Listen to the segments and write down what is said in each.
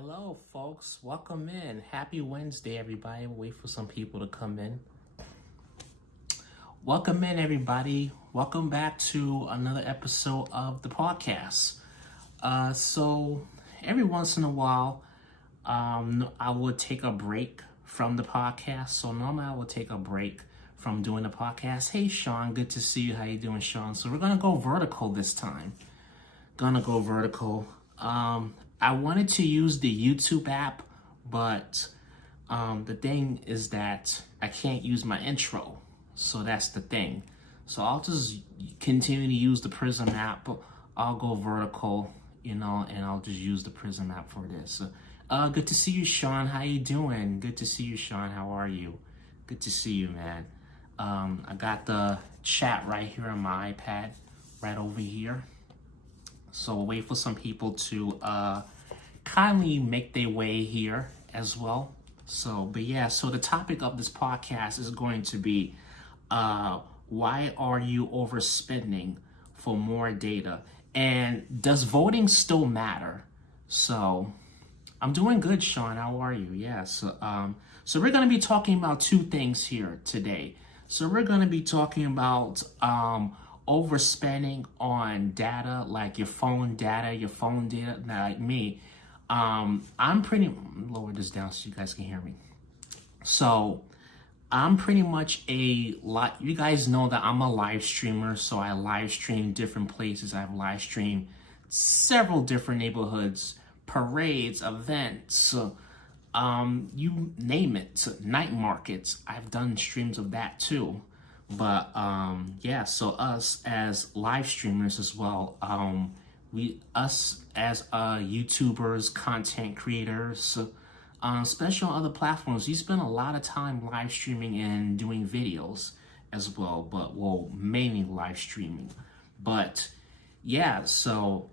Hello, folks. Welcome in. Happy Wednesday, everybody. Wait for some people to come in. Welcome in, everybody. Welcome back to another episode of the podcast. So every once in a while, I would take a break from the podcast. So normally I would take a break from doing the podcast. Hey, Sean, good to see you. How you doing, Sean? So we're gonna go vertical this time. I wanted to use the YouTube app, but the thing is that I can't use my intro. So that's the thing. So I'll just continue to use the Prism app. I'll go vertical, and I'll just use the Prism app for this. Good to see you, Sean. How you doing? Good to see you, Sean. How are you? Good to see you, man. I got the chat right here on my iPad, right over here. So we'll wait for some people to kindly make their way here as well. So the topic of this podcast is going to be why are you overspending for more data? And does voting still matter? So I'm doing good, Sean. How are you? So we're going to be talking about two things here today. So we're going to be talking about overspending on data, like your phone data, like me. I'm pretty, lower this down so you guys can hear me. So I'm pretty much you guys know that I'm a live streamer, so I live stream different places. I've live streamed several different neighborhoods, parades, events, you name it, night markets. I've done streams of that too. But so us as live streamers as well, us as YouTubers, content creators, especially on other platforms, we spend a lot of time live streaming and doing videos as well, mainly live streaming. But so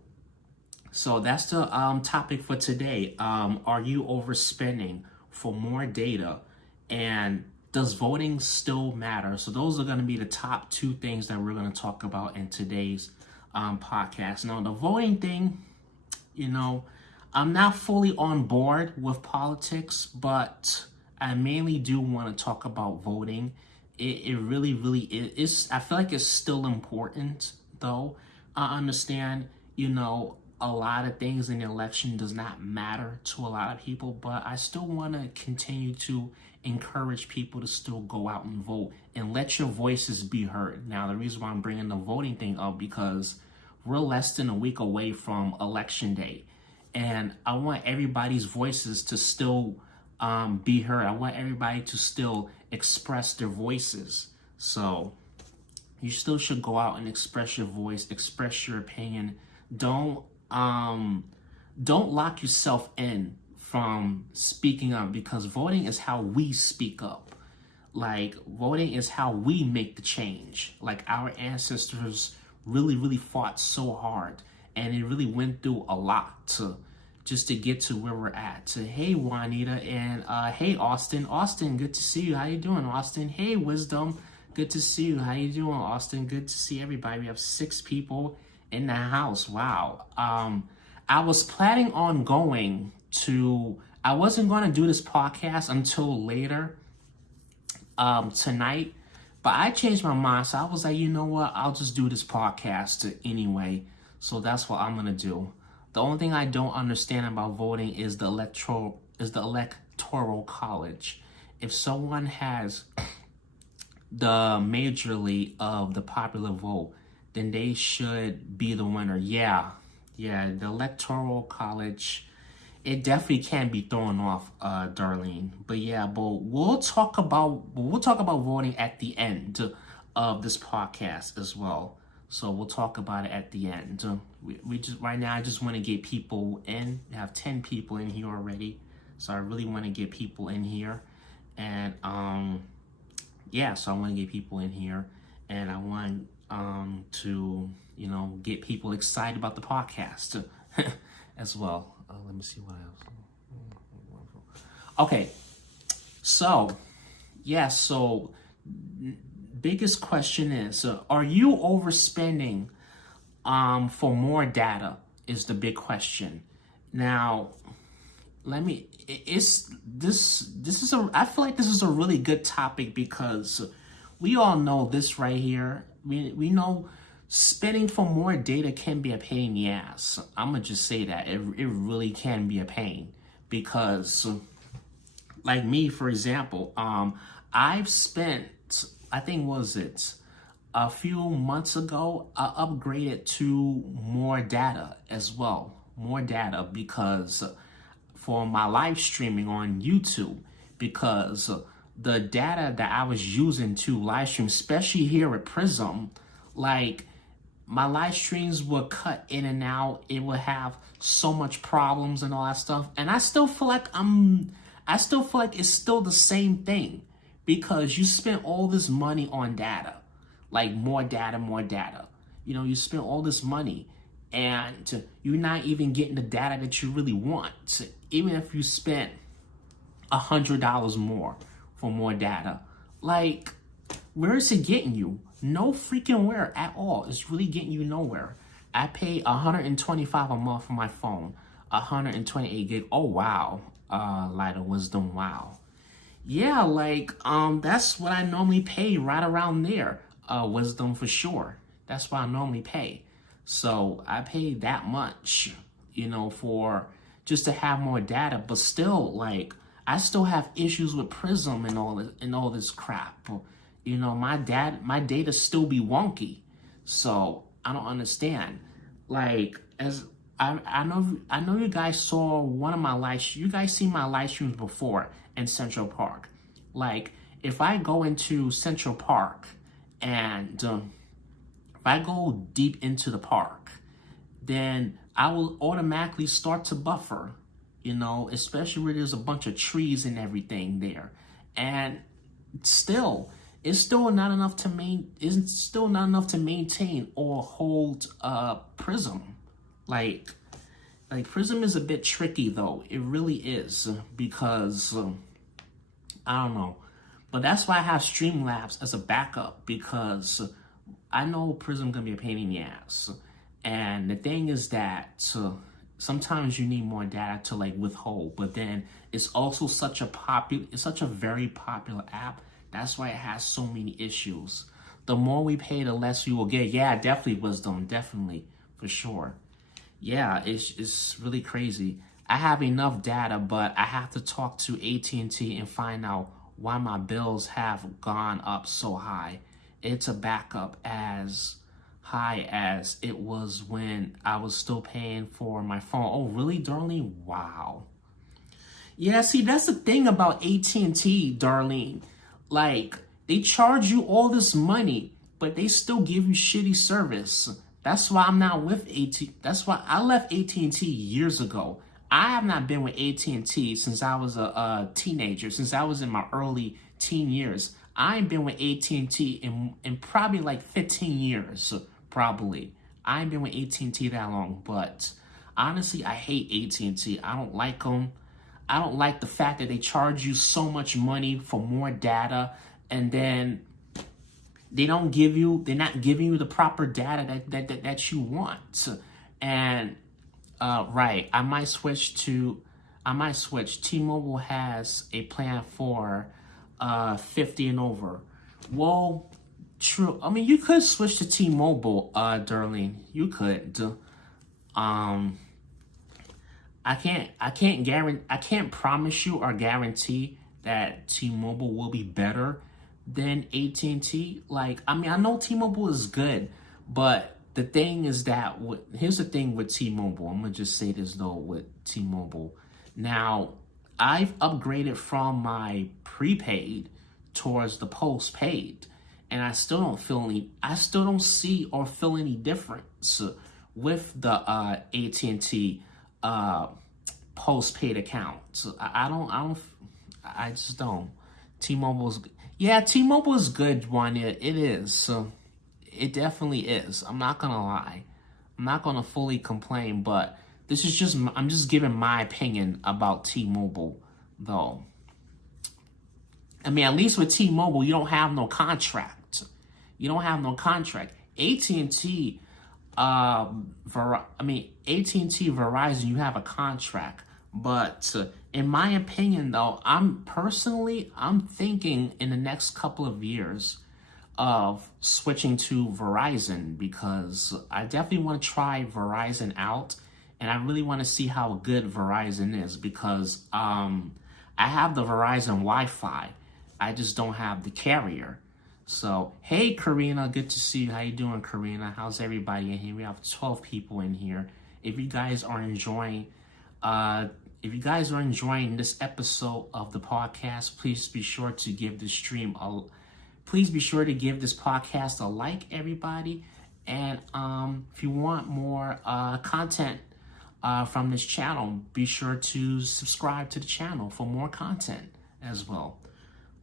that's the topic for today. Are you overspending for more data, and does voting still matter? So those are going to be the top two things that we're going to talk about in today's podcast. Now, the voting thing, I'm not fully on board with politics, but I mainly do want to talk about voting. It really is. I feel like it's still important, though. I understand, a lot of things in the election does not matter to a lot of people, but I still want to continue to encourage people to still go out and vote and let your voices be heard. Now, the reason why I'm bringing the voting thing up, because we're less than a week away from election day, and I want everybody's voices to still be heard. I want everybody to still express their voices. So you still should go out and express your voice, express your opinion. Don't lock yourself in from speaking up, because voting is how we speak up. Like, voting is how we make the change. Like, our ancestors really fought so hard, and it really went through a lot just to get to where we're at. So, hey, Juanita, and hey, Austin. Austin, good to see you. How you doing, Austin? Hey, Wisdom, good to see you. How you doing, Austin? Good to see everybody. We have 6 people in the house. Wow. I was planning on I wasn't going to do this podcast until later tonight, but I changed my mind. So I was like, you know what? I'll just do this podcast anyway. So that's what I'm going to do. The only thing I don't understand about voting is the electoral college. If someone has the majority of the popular vote, then they should be the winner. Yeah, the electoral college, it definitely can be thrown off, Darlene. But we'll talk about voting at the end of this podcast as well. So we'll talk about it at the end. We just right now, I just want to get people in. I have 10 people in here already, so I really want to get people in here, and so I want to get people in here, and I want to get people excited about the podcast as well. Let me see what else. Okay, so biggest question is, are you overspending for more data is the big question. Now, it's this is a I feel like this is a really good topic because we all know this right here. We know spending for more data can be a pain in the ass. I'm gonna just say that it really can be a pain because, like me, for example, I've spent, I think, was it a few months ago, I upgraded to more data as well, more data because for my live streaming on YouTube, because the data that I was using to live stream, especially here at Prism, like my live streams would cut in and out. It would have so much problems and all that stuff. And I still feel like it's still the same thing because you spend all this money on data, like more data, more data. You know, you spend all this money and you're not even getting the data that you really want. Even if you spent $100 more for more data, like, where is it getting you? No freaking where at all. It's really getting you nowhere. I pay $125 a month for my phone, 128 gig. Oh wow, Light of Wisdom. Wow. Yeah, like that's what I normally pay, right around there. Wisdom for sure. That's what I normally pay. So I pay that much, you know, for just to have more data. But still, like, I still have issues with Prism and all this crap. You know, my data still be wonky. So I don't understand. Like, as I know you guys saw one of my you guys seen my live streams before in Central Park. Like, if I go into Central Park and if I go deep into the park, then I will automatically start to buffer, you know, especially where there's a bunch of trees and everything there. And still, it's still not enough to maintain or hold Prism. Like Prism is a bit tricky though. It really is, because I don't know. But that's why I have Streamlabs as a backup, because I know Prism gonna be a pain in the ass. And the thing is that sometimes you need more data to like withhold, but then it's also it's such a very popular app. That's why it has so many issues. The more we pay, the less we will get. Yeah, definitely Wisdom, definitely, for sure. Yeah, it's really crazy. I have enough data, but I have to talk to AT&T and find out why my bills have gone up so high. It's a backup as high as it was when I was still paying for my phone. Oh, really, Darlene? Wow. Yeah, see, that's the thing about AT&T, Darlene. Like, they charge you all this money, but they still give you shitty service. That's why I'm not with AT&T. That's why I left AT&T years ago. I have not been with AT&T since I was a teenager, since I was in my early teen years. I ain't been with AT&T in probably like 15 years, probably. I ain't been with AT&T that long, but honestly, I hate AT&T. I don't like them. I don't like the fact that they charge you so much money for more data, and then they're not giving you the proper data that you want. And right, I might switch. T-Mobile has a plan for 50 and over. Well, true. I mean, you could switch to T-Mobile, Darlene. You could. I can't promise you or guarantee that T-Mobile will be better than AT&T. Like, I mean, I know T-Mobile is good, but the thing is that here's the thing with T-Mobile. I'm gonna just say this though with T-Mobile. Now, I've upgraded from my prepaid towards the postpaid, and I still don't see or feel any difference with the AT&T postpaid account. So I just don't. T-Mobile is good, one. It is. It definitely is. I'm not gonna lie. I'm not gonna fully complain, but I'm just giving my opinion about T-Mobile, though. I mean, at least with T-Mobile, you don't have no contract. AT&T, AT&T, Verizon, you have a contract, But in my opinion, though, I'm thinking in the next couple of years of switching to Verizon, because I definitely want to try Verizon out, and I really want to see how good Verizon is, because I have the Verizon Wi-Fi. I just don't have the carrier. So, hey, Karina, good to see you. How you doing, Karina? How's everybody in here? We have 12 people in here. If you guys are enjoying, this episode of the podcast, please be sure to give the stream please be sure to give this podcast a like, everybody. And if you want more content from this channel, be sure to subscribe to the channel for more content as well.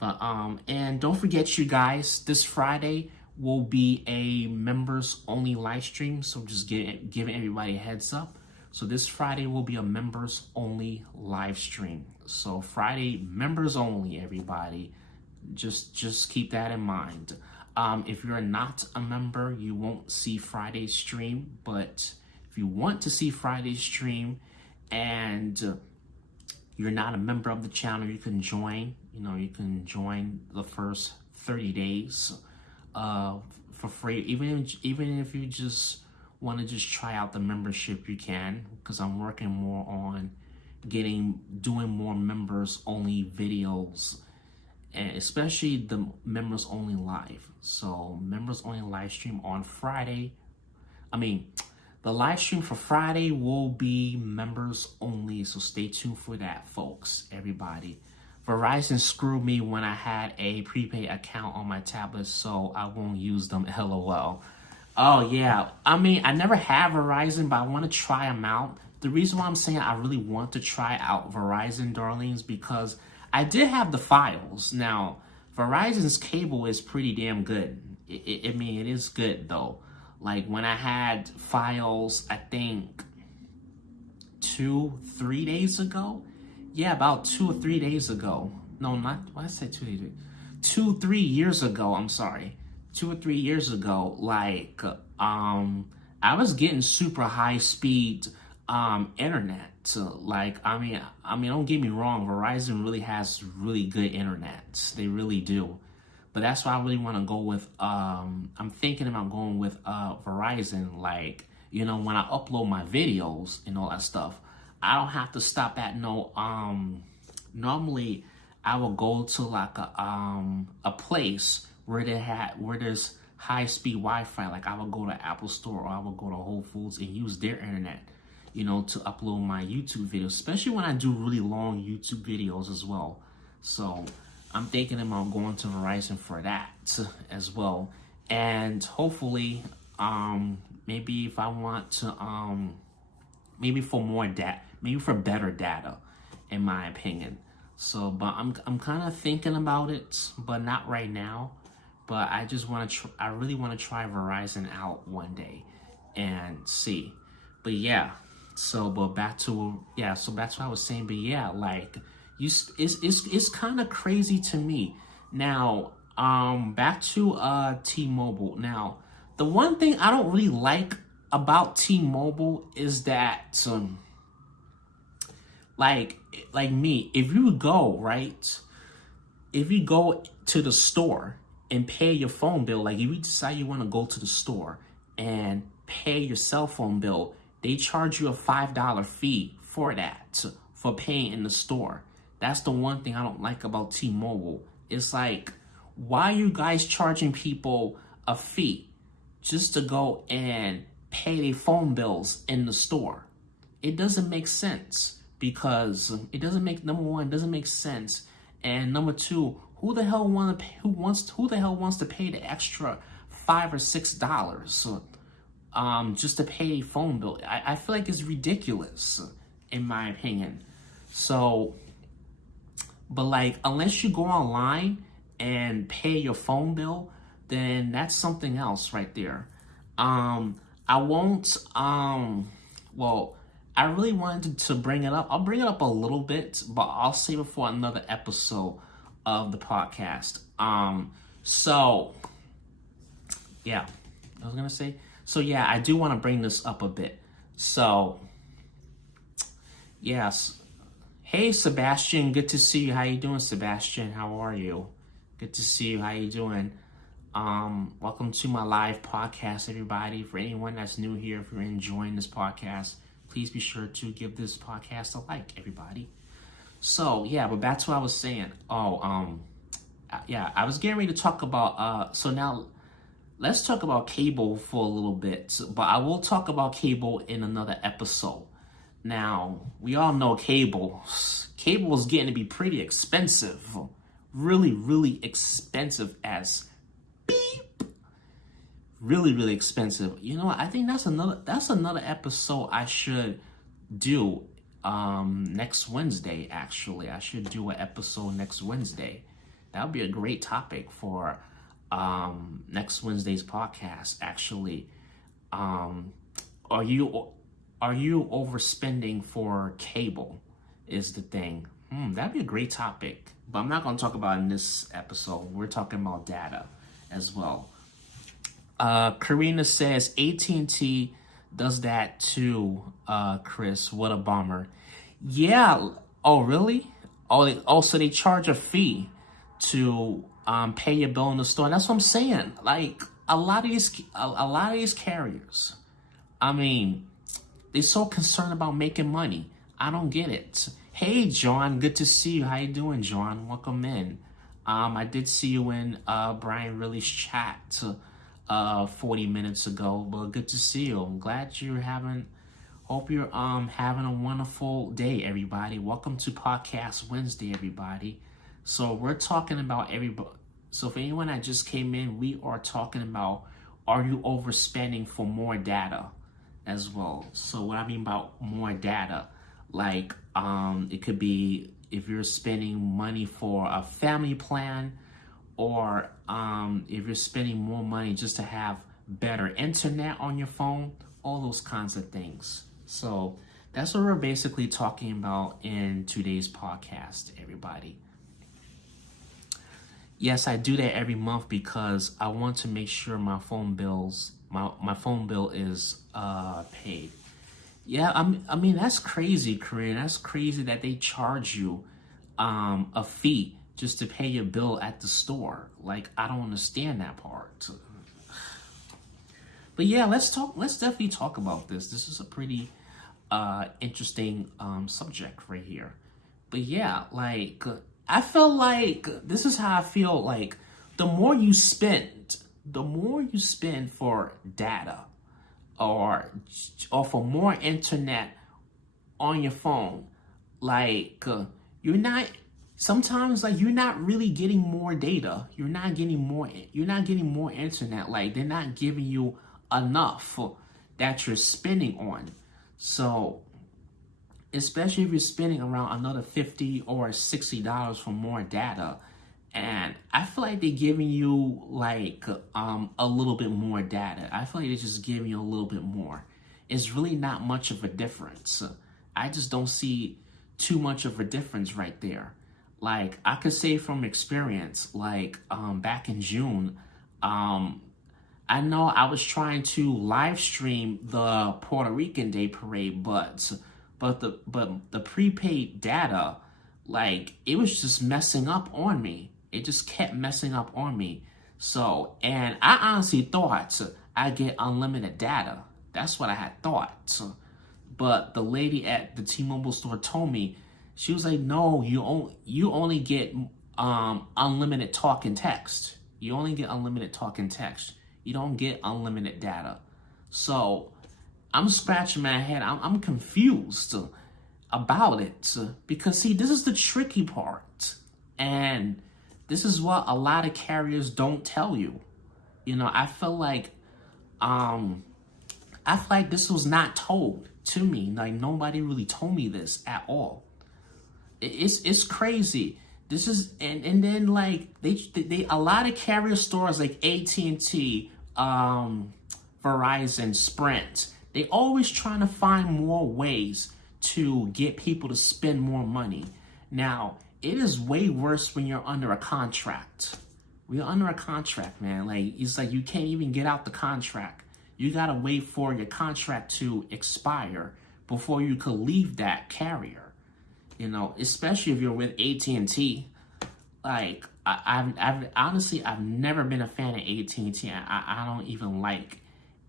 But and don't forget, you guys, this Friday will be a members only live stream. So just giving everybody a heads up. So this Friday will be a members only live stream. So Friday, members only, everybody. Just keep that in mind. If you're not a member, you won't see Friday's stream. But if you want to see Friday's stream and you're not a member of the channel, you can join. You can join the first 30 days for free. Even if you just want to just try out the membership, you can, because I'm working more on doing more members only videos, and especially the members only live. So members only live stream on Friday. The live stream for Friday will be members only, so stay tuned for that, folks, everybody. Verizon screwed me when I had a prepaid account on my tablet, so I won't use them, LOL. Oh, yeah. I never had Verizon, but I want to try them out. The reason why I'm saying I really want to try out Verizon, darlings, because I did have the files. Now, Verizon's cable is pretty damn good. It is good, though. Like, when I had files, I think 2-3 days ago. Yeah, about 2 or 3 days ago. No, not, why did I say 2 days ago? 2-3 years ago, I'm sorry. 2 or 3 years ago, like, I was getting super high speed internet. So, like, don't get me wrong, Verizon really has really good internet. They really do. But that's why I really want to go with, I'm thinking about going with Verizon. Like, when I upload my videos and all that stuff, I don't have to stop at no, normally I will go to like a place where there's high speed Wi-Fi. Like, I will go to Apple Store, or I will go to Whole Foods and use their internet, to upload my YouTube videos, especially when I do really long YouTube videos as well. So I'm thinking about going to Verizon for that as well. And hopefully, maybe if I want to, maybe for more data, maybe for better data, in my opinion. So, but I'm kind of thinking about it, but not right now. But I just want to, I really want to try Verizon out one day and see. But yeah, but back to what I was saying. But yeah, like, it's kind of crazy to me. Now, back to T-Mobile. Now, the one thing I don't really like about T-Mobile is that, like me, if you go to the store and pay your phone bill, like if you decide you want to go to the store and pay your cell phone bill, they charge you a $5 fee for that, for paying in the store. That's the one thing I don't like about T-Mobile. It's like, why are you guys charging people a fee just to go and pay their phone bills in the store? It doesn't make sense, because number one, it doesn't make sense, and number two, who the hell wants to pay the extra $5 or $6 just to pay a phone bill? I feel like it's ridiculous, in my opinion. So, but like, unless you go online and pay your phone bill, then that's something else right there. I won't, well, I really wanted to bring it up. I'll bring it up a little bit, but I'll save it for another episode of the podcast. So, yeah, I was going to say, so yeah, I do want to bring this up a bit. So, yes, Hey, Sebastian, good to see you. How you doing, Sebastian? How are you? Good to see you. How you doing? Welcome to my live podcast, everybody. For anyone that's new here, if you're enjoying this podcast, please be sure to give this podcast a like, everybody. So, yeah, but back to what I was saying. I was getting ready to talk about, so now let's talk about cable for a little bit, but I will talk about cable in another episode. Now, we all know cable. Cable is getting to be pretty expensive. Really, really expensive as beep. Really, really expensive. You know what? I think that's another episode I should do next Wednesday, actually. I should do an episode next Wednesday. That would be a great topic for next Wednesday's podcast, actually. Are you overspending for cable is the thing. That'd be a great topic. But I'm not going to talk about it in this episode. We're talking about data as well. Karina says AT&T does that too, Chris. What a bummer. Yeah. Oh, really? So they charge a fee to pay your bill in the store. And that's what I'm saying. Like a lot of these carriers, I mean, they're so concerned about making money. I don't get it. Hey, John, good to see you. How you doing, John? Welcome in. I did see you in Brian Really's chat 40 minutes ago, but good to see you. I'm glad hope you're having a wonderful day, everybody. Welcome to Podcast Wednesday, everybody. So we're talking about everybody. So for anyone that just came in, we are talking about, are you overspending for more data as well? So what I mean about more data, like it could be if you're spending money for a family plan, or if you're spending more money just to have better internet on your phone, all those kinds of things. So that's what we're basically talking about in today's podcast, everybody. Yes, I do that every month because I want to make sure my phone bill is paid. Yeah, I mean that's crazy, Corinne. That's crazy that they charge you a fee just to pay your bill at the store. Like, I don't understand that part. But yeah, let's definitely talk about this. This is a pretty interesting subject right here. But yeah, like I feel like this is how I feel. Like the more you spend for data or for more internet on your phone, like you're not really getting more data. You're not getting more internet. Like they're not giving you enough that you're spending on. So especially if you're spending around another $50 or $60 for more data, and I feel like they're giving you like a little bit more data. I feel like they're just giving you a little bit more. It's really not much of a difference. I just don't see too much of a difference right there. Like I could say from experience, like back in June, I know I was trying to live stream the Puerto Rican Day Parade, but the prepaid data, like it was just messing up on me. It just kept messing up on me. So, and I honestly thought I'd get unlimited data. That's what I had thought. But the lady at the T-Mobile store told me, she was like, no, you only get unlimited talk and text. You only get unlimited talk and text. You don't get unlimited data. So I'm scratching my head. I'm confused about it because see, this is the tricky part, and this is what a lot of carriers don't tell you. You know, I feel like this was not told to me. Like nobody really told me this at all. It's crazy. This is and then like they a lot of carrier stores like AT&T, Verizon, Sprint, they always trying to find more ways to get people to spend more money. Now, it is way worse when you're under a contract. When you're under a contract, man, like it's like you can't even get out the contract. You gotta wait for your contract to expire before you could leave that carrier. you know, especially if you're with AT&T. Like, I've honestly, I've never been a fan of AT&T. I don't even like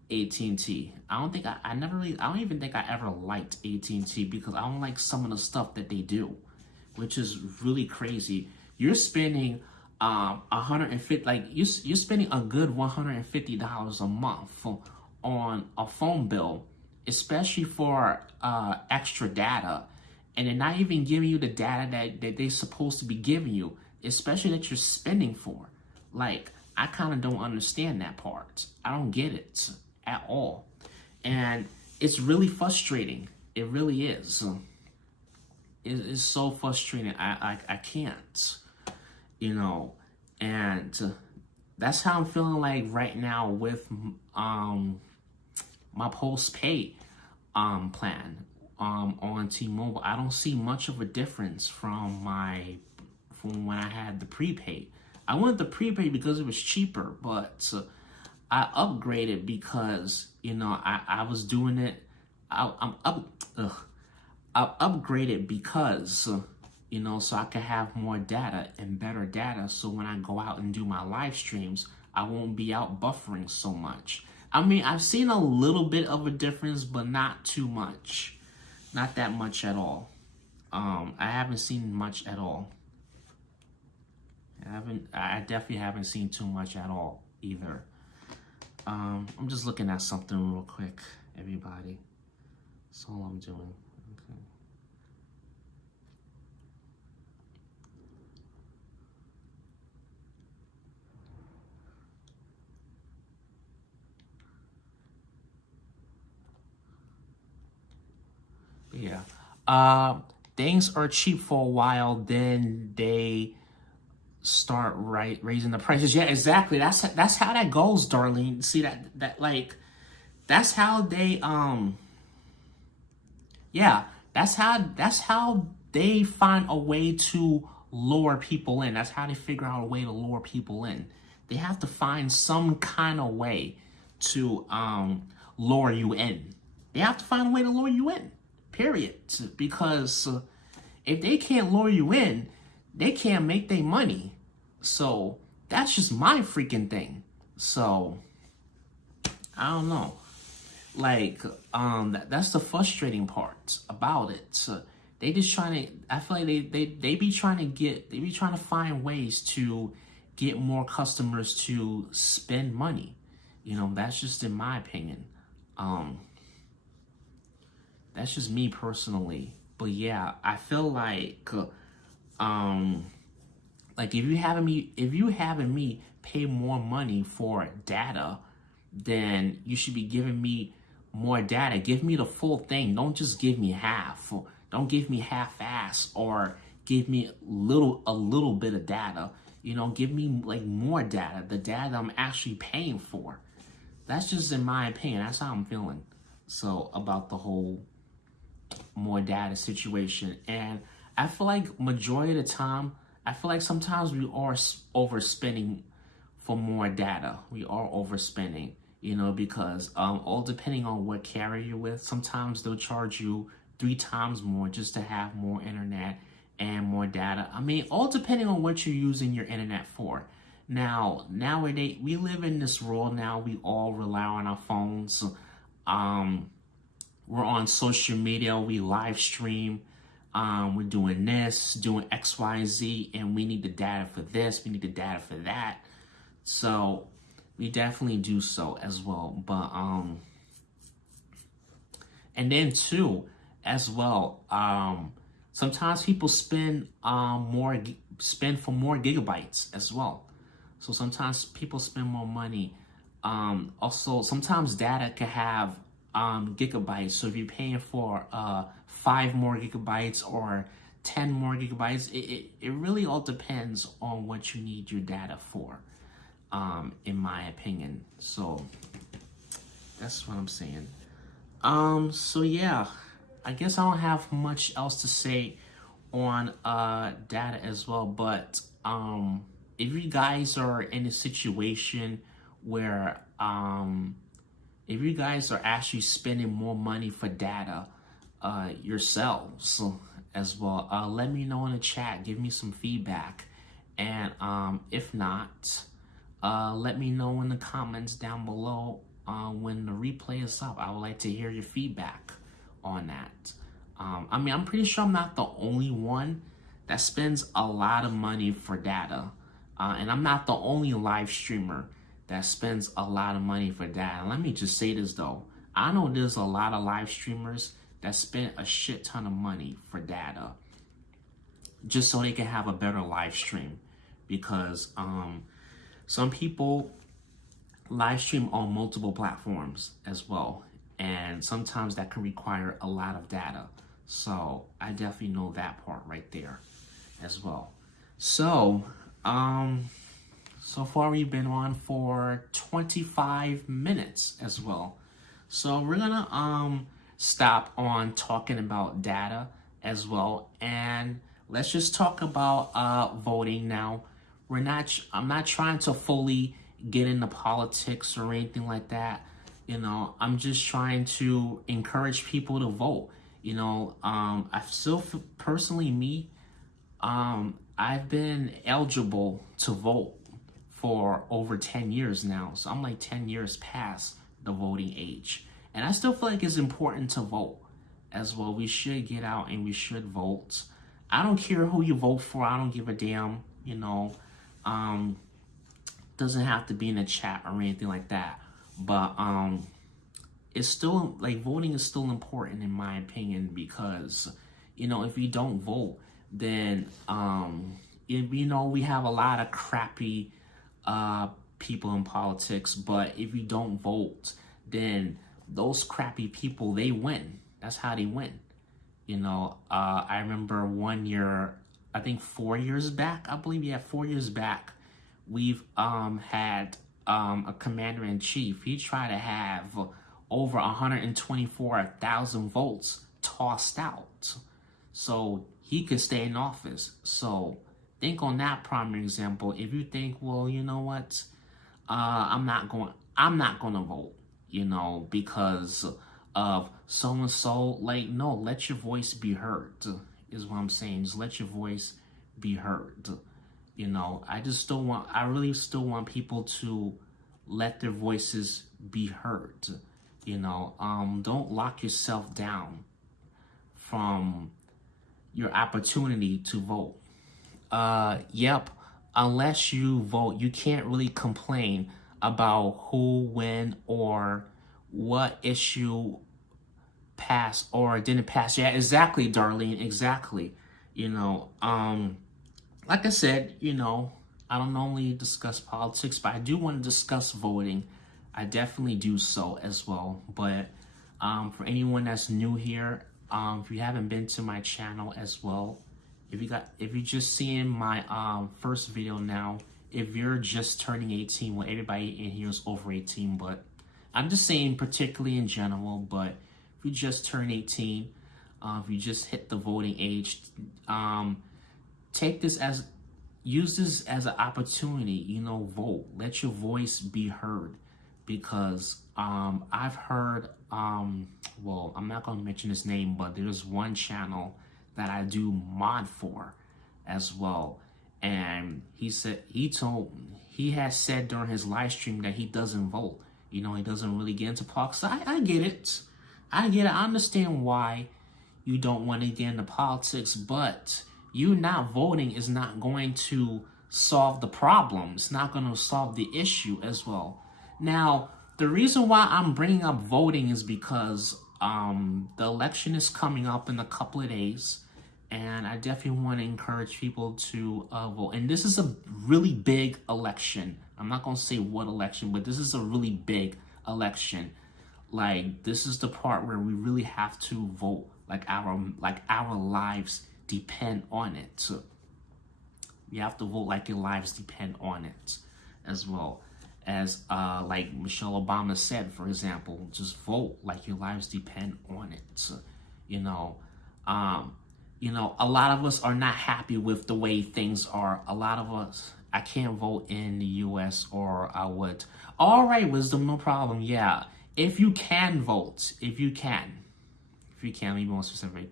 AT&T. I don't think I never really, I don't even think I ever liked AT&T because I don't like some of the stuff that they do, which is really crazy. You're spending 150, like you're spending a good $150 a month on a phone bill, especially for extra data, and they're not even giving you the data that they're supposed to be giving you, especially that you're spending for. Like, I kind of don't understand that part. I don't get it at all. And it's really frustrating. It really is. It's so frustrating. I can't, you know, and that's how I'm feeling like right now with my postpaid plan on T-Mobile. I don't see much of a difference from when I had the prepaid. I wanted the prepaid because it was cheaper, but I upgraded because, you know, I was doing it. I upgraded because, you know, so I could have more data and better data. So when I go out and do my live streams, I won't be out buffering so much. I mean, I've seen a little bit of a difference, but not too much. Not that much at all. I haven't seen much at all. I definitely haven't seen too much at all either. I'm just looking at something real quick, everybody. That's all I'm doing. Okay. Yeah. Things are cheap for a while, then they start raising the prices. Yeah, exactly. That's how that goes, Darlene. See that like that's how they yeah, that's how they find a way to lure people in. That's how they figure out a way to lure people in. They have to find some kind of way to lure you in. They have to find a way to lure you in. Period. Because if they can't lure you in, they can't make their money. So that's just my freaking thing. So I don't know. Like, that's the frustrating part about it. They just trying to, I feel like they be trying to find ways to get more customers to spend money. You know, that's just in my opinion. That's just me personally. But yeah, I feel like if you having me pay more money for data, then you should be giving me more data. Give me the full thing. Don't just give me half. Don't give me half-ass or give me a little bit of data. You know, give me like more data, the data I'm actually paying for. That's just in my opinion. That's how I'm feeling. So about the whole more data situation. And I feel like majority of the time, I feel like sometimes we are overspending for more data. We are overspending, you know, because all depending on what carrier you're with, sometimes they'll charge you 3 times more just to have more internet and more data. I mean, all depending on what you're using your internet for. Now, nowadays, we live in this world now, we all rely on our phones. We're on social media, we live stream. We're doing this, doing X, Y, Z, and we need the data for this, we need the data for that. So we definitely do so as well. But and then too, as well, sometimes people spend for more gigabytes as well. So sometimes people spend more money. Also, sometimes data can have gigabytes. So if you're paying for 5 more gigabytes or 10 more gigabytes, it really all depends on what you need your data for, in my opinion. So that's what I'm saying. So yeah, I guess I don't have much else to say on data as well. But if you guys are in a situation where if you guys are actually spending more money for data yourselves, as well. Let me know in the chat, give me some feedback. And if not, let me know in the comments down below when the replay is up. I would like to hear your feedback on that. I mean, I'm pretty sure I'm not the only one that spends a lot of money for data. And I'm not the only live streamer that spends a lot of money for data. Let me just say this though. I know there's a lot of live streamers that spend a shit ton of money for data just so they can have a better live stream. Because some people live stream on multiple platforms as well. And sometimes that can require a lot of data. So I definitely know that part right there as well. So, so far we've been on for 25 minutes as well. So we're gonna stop on talking about data as well, and let's just talk about voting now. I'm not trying to fully get into politics or anything like that. You know, I'm just trying to encourage people to vote. You know, I still feel, personally me, I've been eligible to vote for over 10 years now. So I'm like 10 years past the voting age. And I still feel like it's important to vote as well. We should get out and we should vote. I don't care who you vote for. I don't give a damn, you know. Doesn't have to be in the chat or anything like that. But it's still, like, voting is still important in my opinion, because, you know, if you don't vote, then, you know, we have a lot of crappy people in politics, but if you don't vote, then those crappy people, they win. That's how they win. You know, I remember one year, I think 4 years back, I believe, yeah, 4 years back, we've had a commander-in-chief. He tried to have over 124,000 votes tossed out so he could stay in office. So think on that prime example. If you think, well, you know what, I'm not going to vote, you know, because of so and so. Like, no, let your voice be heard, is what I'm saying. Just let your voice be heard. You know, I really still want people to let their voices be heard. You know, don't lock yourself down from your opportunity to vote. Yep, unless you vote, you can't really complain about who, when, or what issue passed or didn't pass. Yeah, exactly, Darlene, exactly. You know, like I said, you know, I don't normally discuss politics, but I do want to discuss voting. I definitely do so as well. But for anyone that's new here, if you haven't been to my channel as well, if you're just seeing my first video now, if you're just turning 18, well, everybody in here is over 18, but I'm just saying particularly in general. But if you just turn 18, if you just hit the voting age, use this as an opportunity, you know, vote. Let your voice be heard, because I've heard, well, I'm not going to mention his name, but there's one channel that I do mod for as well. And he has said during his live stream that he doesn't vote. You know, he doesn't really get into politics. I get it. I understand why you don't want to get into politics, but you not voting is not going to solve the problem. It's not going to solve the issue as well. Now, the reason why I'm bringing up voting is because the election is coming up in a couple of days, and I definitely want to encourage people to vote. And this is a really big election. I'm not going to say what election, but this is a really big election. Like, this is the part where we really have to vote. Like our lives depend on it. So you have to vote like your lives depend on it as well. As like Michelle Obama said, for example, just vote like your lives depend on it. You know, a lot of us are not happy with the way things are. A lot of us, I can't vote in the US, or I would. All right, Wisdom, no problem. Yeah, if you can vote, if you can be more specific.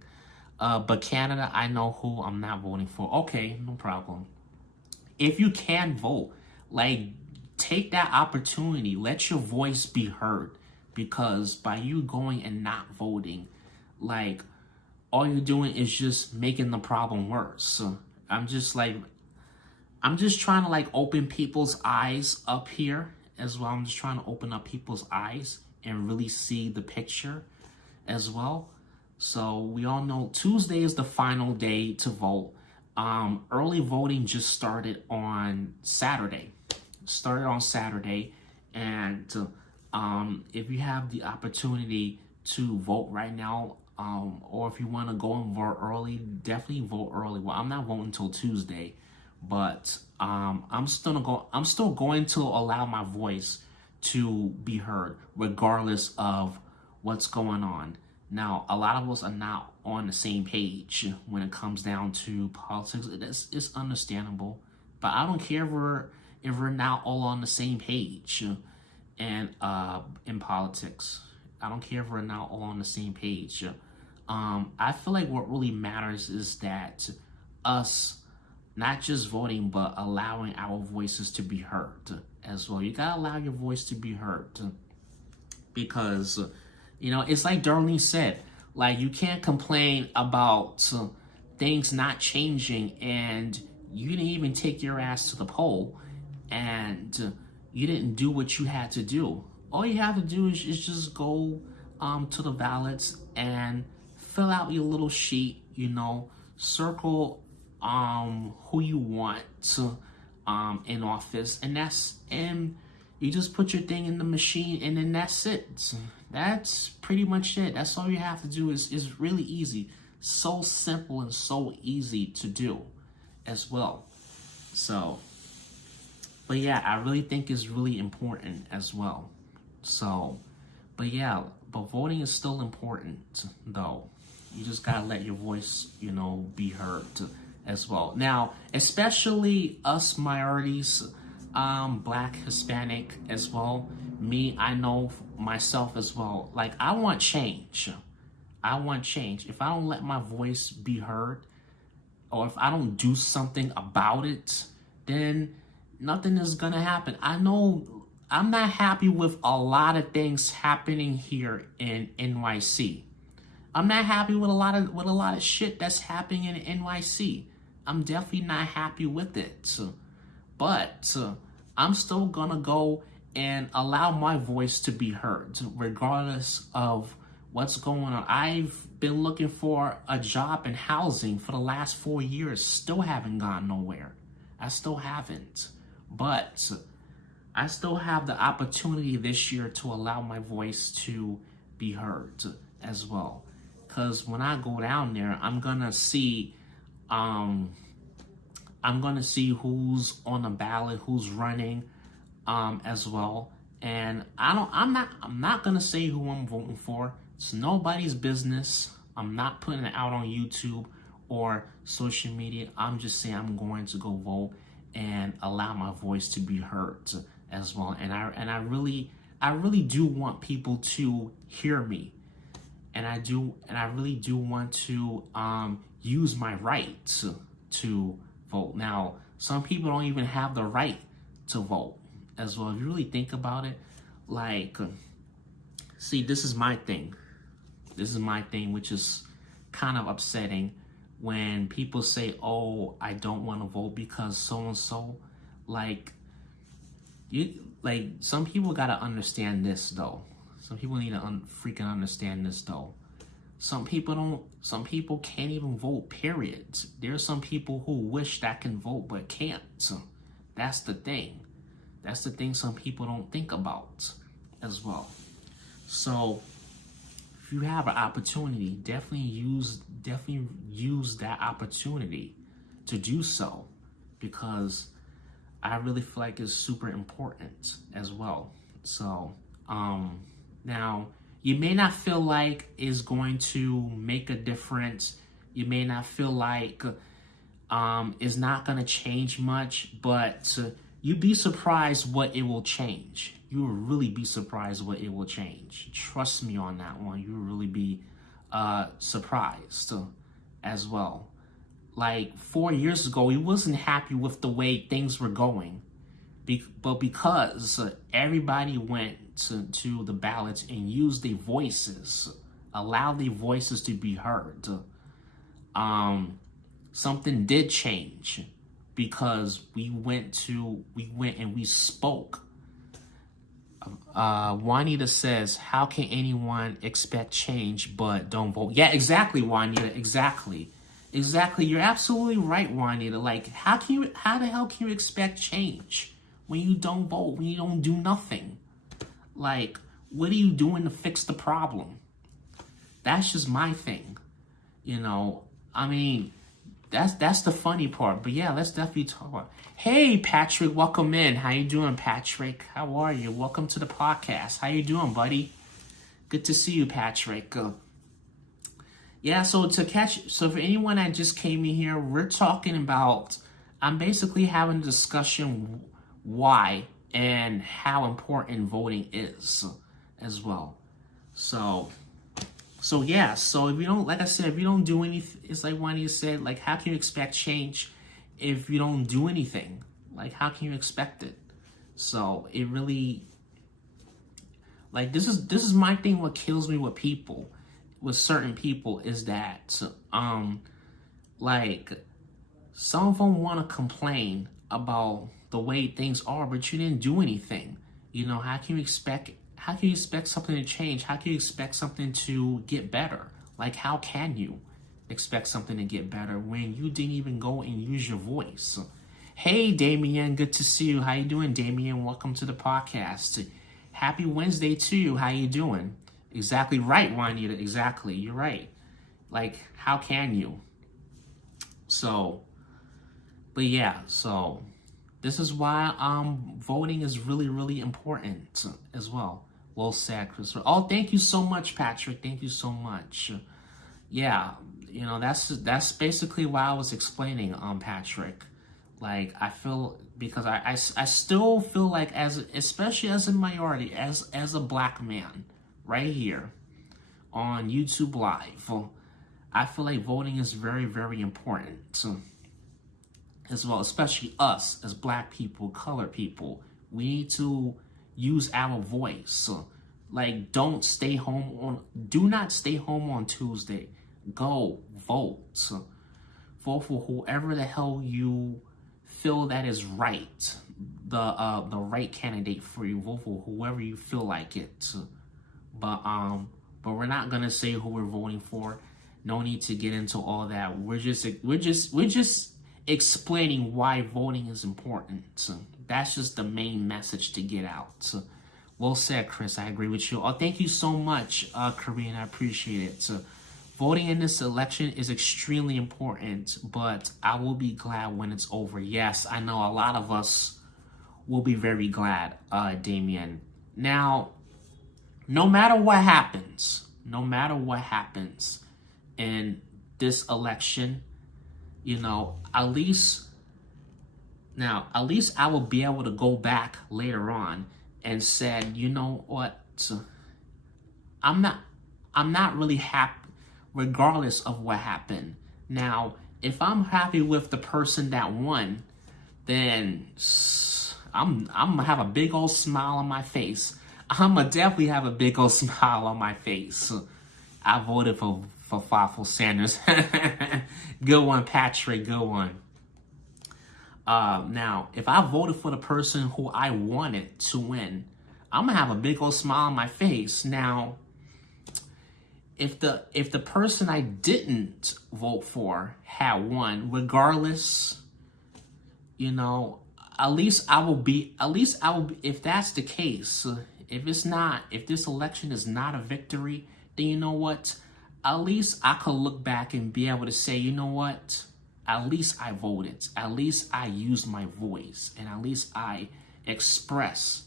But Canada, I know who I'm not voting for. Okay, no problem. If you can vote, like, take that opportunity. Let your voice be heard. Because by you going and not voting, like, all you're doing is just making the problem worse. So I'm just trying to like open people's eyes up here as well. I'm just trying to open up people's eyes and really see the picture as well. So we all know Tuesday is the final day to vote. Early voting just started on Saturday. And if you have the opportunity to vote right now, or if you want to go and vote early, definitely vote early. Well, I'm not voting until Tuesday, but I'm still going to allow my voice to be heard, regardless of what's going on. Now, a lot of us are not on the same page when it comes down to politics. It's understandable, but I don't care if we're not all on the same page, and in politics. I don't care if we're not all on the same page. I feel like what really matters is that us not just voting, but allowing our voices to be heard as well. You gotta allow your voice to be heard, because, it's like Darlene said, like, you can't complain about things not changing, and you didn't even take your ass to the poll, and you didn't do what you had to do. All you have to do is just go to the ballots and fill out your little sheet, circle who you want to in office, and you just put your thing in the machine, and then that's it. That's pretty much it. That's all you have to do. Is really easy, so simple and so easy to do as well. So, but yeah, I really think it's really important as well. So, but yeah, but voting is still important though. You just gotta let your voice, be heard as well. Now, especially us minorities, Black, Hispanic as well. Me, I know myself as well. Like, I want change. If I don't let my voice be heard, or if I don't do something about it, then nothing is gonna happen. I know I'm not happy with a lot of things happening here in NYC. I'm not happy with a lot of shit that's happening in NYC. I'm definitely not happy with it. But I'm still gonna go and allow my voice to be heard, regardless of what's going on. I've been looking for a job in housing for the last 4 years, still haven't gone nowhere. I still haven't. But I still have the opportunity this year to allow my voice to be heard as well. Because when I go down there, I'm gonna see who's on the ballot, who's running as well. And I'm not gonna say who I'm voting for. It's nobody's business. I'm not putting it out on YouTube or social media. I'm just saying I'm going to go vote and allow my voice to be heard as well. And I really do want people to hear me. And I really do want to use my right to vote. Now, some people don't even have the right to vote as well. If you really think about it, like, see, this is my thing. Which is kind of upsetting when people say, "Oh, I don't want to vote because so and so." Like, some people gotta understand this though. Some people need to freaking understand this though. Some people can't even vote, period. There's some people who wish that can vote but can't. That's the thing. That's the thing some people don't think about as well. So if you have an opportunity, definitely use that opportunity to do so, because I really feel like it's super important as well. So now, you may not feel like it's going to make a difference. You may not feel like it's not going to change much, but you'd be surprised what it will change. You will really be surprised what it will change. Trust me on that one. You will really be surprised as well. Like 4 years ago, he wasn't happy with the way things were going. But because everybody went to the ballots and used their voices, allowed their voices to be heard, something did change, because we went and we spoke. Juanita says, how can anyone expect change but don't vote? Yeah, exactly, Juanita, exactly. You're absolutely right, Juanita. Like, how the hell can you expect change when you don't vote, when you don't do nothing? Like, what are you doing to fix the problem? That's just my thing. You know, I mean, that's the funny part. But yeah, let's definitely talk about. Hey, Patrick, welcome in. How you doing, Patrick? How are you? Welcome to the podcast. How you doing, buddy? Good to see you, Patrick. Yeah, so for anyone that just came in here, we're talking about, I'm basically having a discussion why and how important voting is as well. So yeah, so if you don't, like I said, if you don't do anything, it's like Juanita said, like, how can you expect change if you don't do anything? Like, how can you expect it? So it really, like, this is my thing. What kills me with people, with certain people, is that, like, some of them want to complain about the way things are, but you didn't do anything. You know, how can you expect something to change? How can you expect something to get better? Like, how can you expect something to get better when you didn't even go and use your voice? Hey, Damien, good to see you. How you doing, Damien? Welcome to the podcast. Happy Wednesday to you. How you doing? Exactly right, Juanita. Exactly. You're right. Like, how can you? So, but yeah, so this is why voting is really, really important as well. Well said, Chris. Oh, thank you so much, Patrick. Thank you so much. Yeah, you know, that's basically why I was explaining, Patrick. Like, I feel, because I still feel like, especially as a minority, as a black man, right here on YouTube Live, I feel like voting is very, very important as well, especially us as black people, colored people. We need to use our voice. Like, do not stay home on Tuesday. Go vote. Vote for whoever the hell you feel that is right. The right candidate for you. Vote for whoever you feel like it. But we're not gonna say who we're voting for. No need to get into all that. We're just explaining why voting is important. That's just the main message to get out. Well said, Chris. I agree with you. Oh, thank you so much, Korean. I appreciate it. Voting in this election is extremely important, but I will be glad when it's over. Yes, I know a lot of us will be very glad, Damien. Now, no matter what happens in this election, you know, at least I will be able to go back later on and said, you know what, I'm not really happy regardless of what happened. Now, if I'm happy with the person that won, then I'm gonna have a big old smile on my face. I'm gonna definitely have a big old smile on my face. I voted for Fafo Sanders. Good one, Patrick. Good one. Now, if I voted for the person who I wanted to win, I'm gonna have a big old smile on my face. Now, if the person I didn't vote for had won, regardless, you know, at least I will be, if that's the case, if this election is not a victory, then you know what? At least I could look back and be able to say, you know what? At least I voted. At least I used my voice, and at least I expressed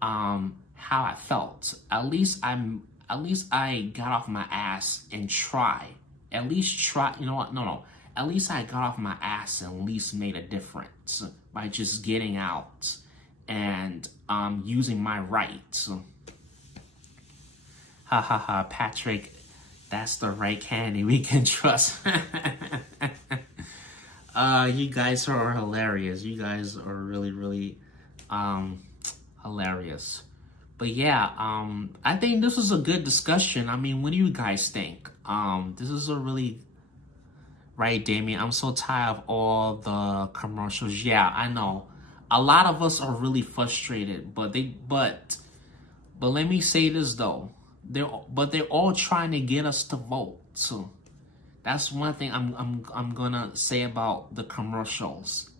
how I felt. At least I got off my ass and tried. At least try. You know what? No. At least I got off my ass and at least made a difference by just getting out and using my rights. Ha ha ha, Patrick. That's the right candidate we can trust. You guys are hilarious. You guys are really, really hilarious. But yeah, I think this was a good discussion. I mean, what do you guys think? This is a really right, Damien. I'm so tired of all the commercials. Yeah, I know. A lot of us are really frustrated, but let me say this though. They're all trying to get us to vote. So that's one thing I'm gonna say about the commercials.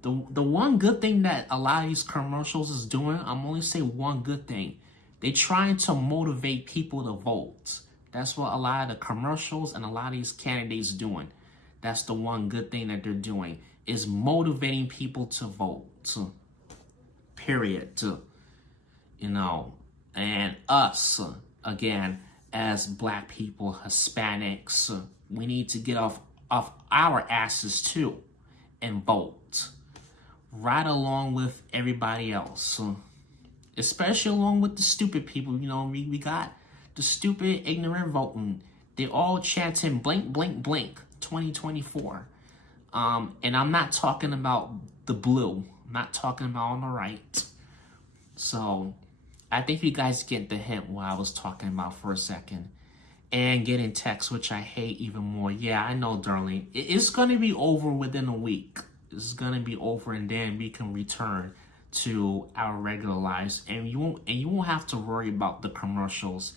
The one good thing that a lot of these commercials is doing, I'm only saying one good thing. They're trying to motivate people to vote. That's what a lot of the commercials and a lot of these candidates doing. That's the one good thing that they're doing, is motivating people to vote. Period. You know, and us, again, as Black people, Hispanics, we need to get off our asses too and vote. Right along with everybody else. Especially along with the stupid people. You know, we got the stupid, ignorant voting. They're all chanting blink, blink, blink, 2024. And I'm not talking about the blue. I'm not talking about on the right. So I think you guys get the hint what I was talking about for a second. And getting text, which I hate even more. Yeah, I know, darling. It's going to be over within a week. It's going to be over, and then we can return to our regular lives. And you won't have to worry about the commercials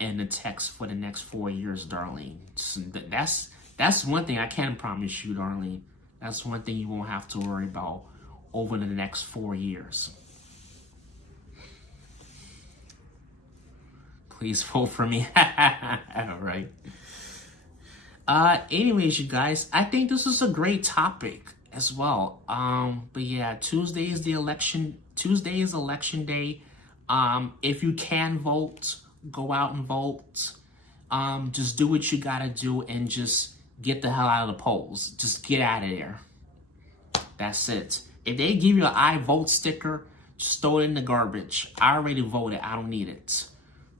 and the text for the next 4 years, darling. So that's one thing I can promise you, darling. That's one thing you won't have to worry about over the next 4 years. Please vote for me. All right. Anyways, you guys, I think this is a great topic as well. But yeah, Tuesday is election day. If you can vote, go out and vote. Just do what you gotta do and just get the hell out of the polls. Just get out of there. That's it. If they give you an I vote sticker, just throw it in the garbage. I already voted. I don't need it.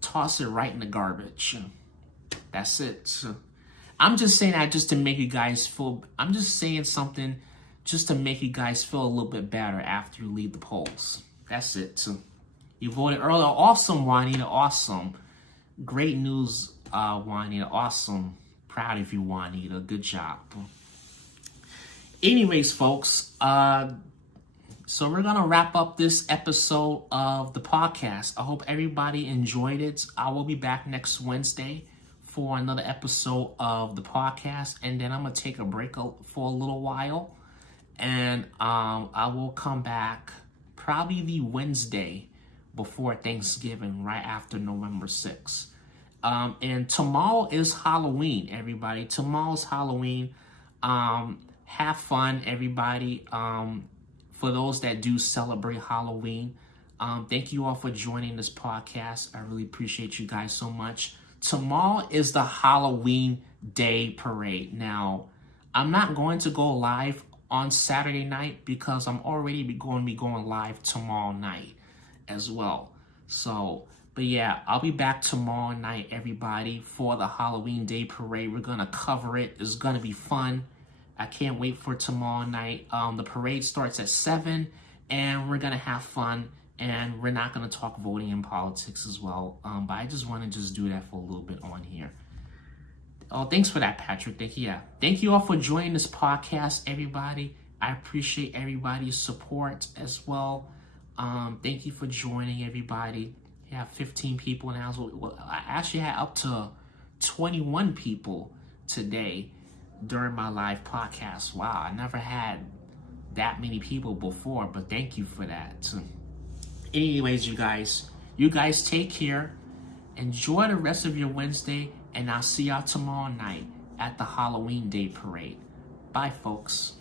Toss it right in the garbage. That's it. I'm just saying that just to make you guys feel, I'm just saying something just to make you guys feel a little bit better after you leave the polls. That's it. You voted earlier. Awesome, Juanita. Awesome. Great news, Juanita. Awesome. Proud of you, Juanita. Good job. Anyways, folks, so we're going to wrap up this episode of the podcast. I hope everybody enjoyed it. I will be back next Wednesday for another episode of the podcast. And then I'm going to take a break for a little while. And I will come back probably the Wednesday before Thanksgiving, right after November 6th. And tomorrow is Halloween, everybody. Tomorrow's Halloween. Have fun, everybody. For those that do celebrate Halloween, thank you all for joining this podcast. I really appreciate you guys so much. Tomorrow is the Halloween Day Parade. Now, I'm not going to go live on Saturday night because I'm already going to be going live tomorrow night as well. So, but yeah, I'll be back tomorrow night, everybody, for the Halloween Day Parade. We're going to cover it. It's going to be fun. I can't wait for tomorrow night. The parade starts at 7, and we're going to have fun, and we're not going to talk voting and politics as well. But I just want to just do that for a little bit on here. Oh, thanks for that, Patrick. Thank you. Yeah. Thank you all for joining this podcast, everybody. I appreciate everybody's support as well. Thank you for joining, everybody. You have 15 people now. Well, I actually had up to 21 people today during my live podcast. Wow, I never had that many people before, but thank you for that. Anyways, you guys take care. Enjoy the rest of your Wednesday, and I'll see y'all tomorrow night at the Halloween Day Parade. Bye, folks.